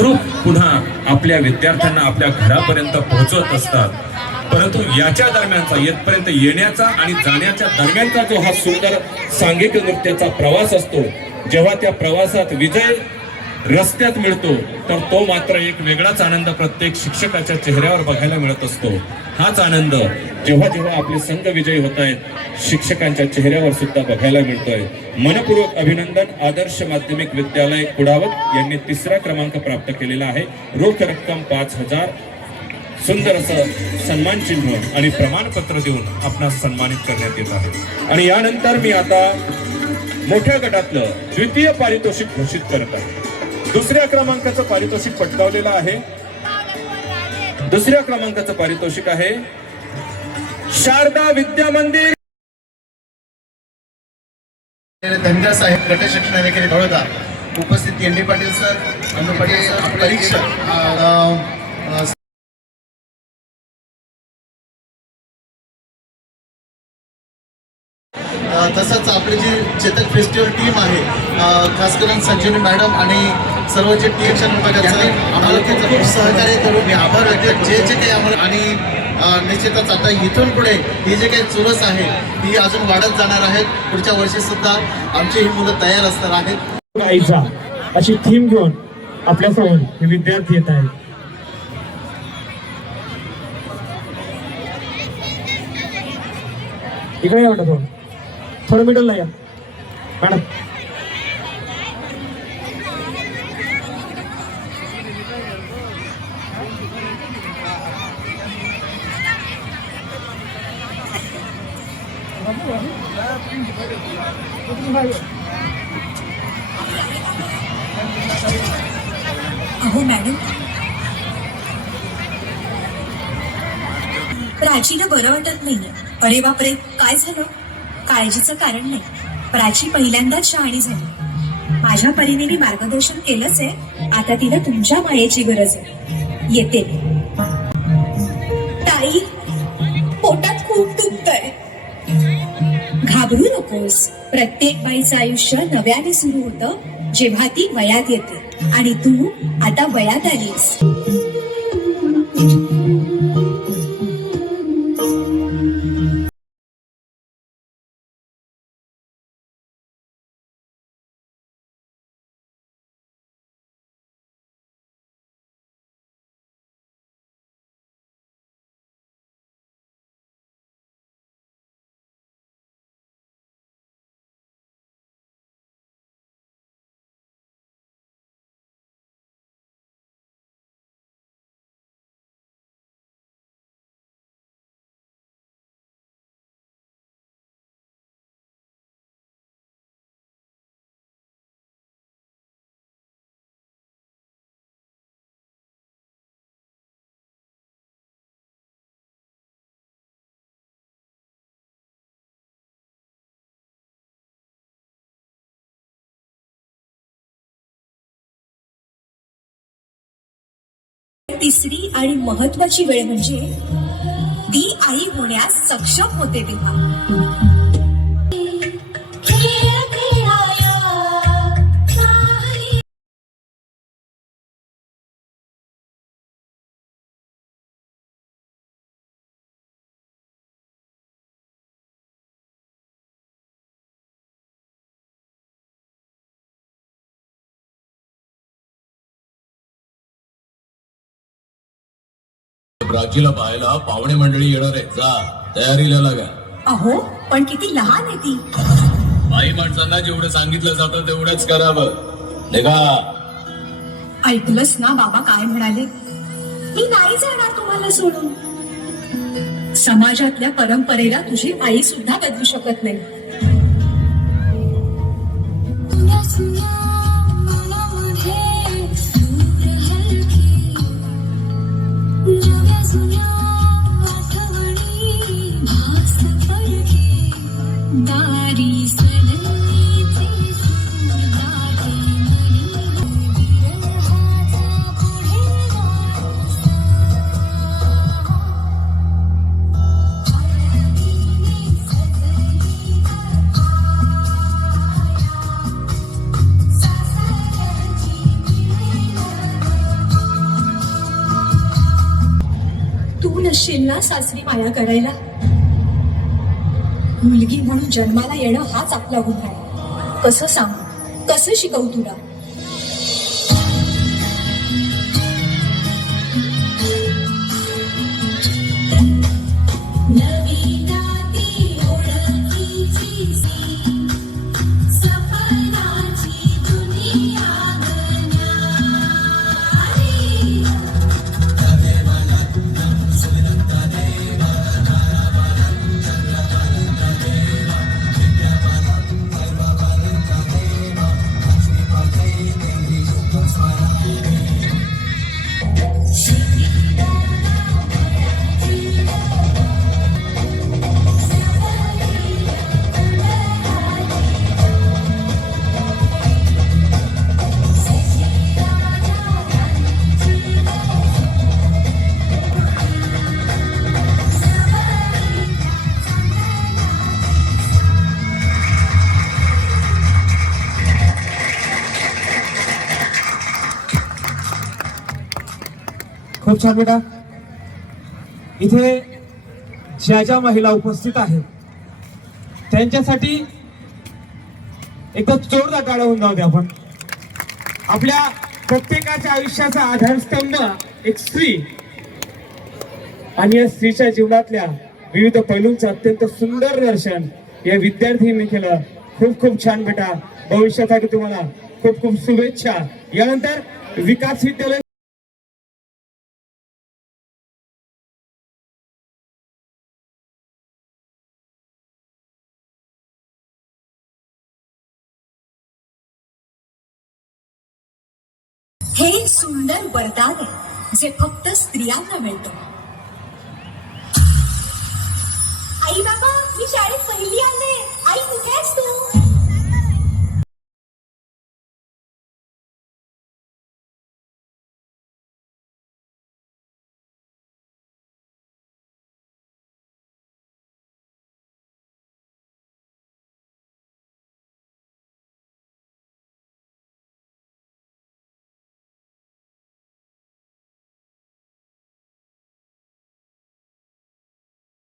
सुखरूप पुन्हा आपल्या विद्यार्थ्यांना आपल्या घरापर्यंत पोहोचवत असतात। परंतु याच्या दरम्यानचा येथपर्यंत येण्याचा आणि जाण्याच्या दरम्यानचा जो हा सुंदर सांघिक नृत्याचा प्रवास असतो, जेव्हा त्या प्रवासात विजय रस्त्यात मिळतो तर तो मात्र एक वेगळाच आनंद प्रत्येक शिक्षकाच्या चेहऱ्यावर बघायला मिळत असतो। हाच आनंद जेव्हा जेव्हा आपले संघ विजयी होत आहेत, शिक्षकांच्या चेहऱ्यावर सुद्धा बघायला मिळतोय। मनपूर्वक अभिनंदन। आदर्श माध्यमिक विद्यालय कुडावत यांनी 3रा क्रमांक प्राप्त केलेला आहे। रोख रक्कम 5000, सुंदर असं सन्मान चिन्ह आणि प्रमाणपत्र देऊन आपणास सन्मानित करण्यात येत आहे। आणि यानंतर मी आता मोठ्या गटातलं द्वितीय पारितोषिक घोषित करत आहे। 2ऱ्या क्रमांकाचं पारितोषिक पटकावलेलं आहे। 2ऱ्या क्रमांकाचं पारितोषिक आहे शारदा विद्या मंदिर धनगर साहेब गट शिक्षणाधिकारी बडोदा, उपस्थित एन डी पाटील सर, अनु पाटील सर, परीक्षक तसंच आपली जी चेतक फेस्टिवल टीम आहे, खास करून संजीवनी मॅडम आणि सर्व जे टी एक्शन विभागाचं आम्हाला खूप सहकार्य करून मी आभार व्यक्त जे काही आम्हाला आणि निश्चितच आता इथून पुढे ही जे काही चुरस आहे ही अजून वाढत जाणार आहे। पुढच्या वर्षी सुद्धा आमची ही मुलं तयार असणार आहेत। आईचा अशी थीम घेऊन आपल्यासमोर हे विद्यार्थी येत आहेत। इकडे या वाटत थोडं मिडल या मॅडम। अहो मॅडम, प्राचीला बरं वाटत नाहीये। अरे बापरे, काय झालं? काळजीचं कारण नाही, प्राची पहिल्यांदाच शहाणी झाली। माझ्या परीने मी मार्गदर्शन केलंच आहे, आता तिला तुमच्या मायेची गरज आहे। येते ताई, पोटात खूप दुखतंय। घाबरू नकोस, प्रत्येक बाईचं आयुष्य नव्याने सुरू होतं जेव्हा ती वयात येते, आणि तू आता वयात आलीस। तिसरी आणि महत्वाची वेळ म्हणजे ती आई होण्यास सक्षम होते तेव्हा। प्राचीला पाहायला पाहुणे मंडळी येणार आहे, जा तयारीला लागा। अहो पण किती लहान आहे ती। बाई माणसांना जेवढं सांगितलं जातं तेवढंच करावं, निघा। ऐकलंस ना बाबा काय म्हणाले? मी नाही जाणार तुम्हाला सोडून। समाजातल्या परंपरेला तुझी आई सुद्धा बदलू शकत नाही। असशील ना सासरी माया करायला. मुलगी म्हणून जन्माला येणं हाच आपला गुन्हा आहे. कसं सांगू, कसं शिकवू तुला. खूप छान बेटा. इथे ज्या ज्या महिला उपस्थित आहेत त्यांच्यासाठी एकदा जोरदार टाळ्या होऊन जाऊ दे आपण. आपल्या प्रत्येकाच्या आयुष्याचा आधारस्तंभ एक स्त्री आणि या स्त्रीच्या जीवनातल्या विविध पैलूंचं अत्यंत सुंदर दर्शन या विद्यार्थ्यांनी केलं. खूप खूप छान बेटा. भविष्यासाठी तुम्हाला खूप खूप शुभेच्छा. यानंतर विकास विद्यालय हे एक सुंदर वरदान आहे जे फक्त स्त्रियांना मिळतं. आई बाबा, मी शाळेत पहिली आले. आई कुठे आहेस तू?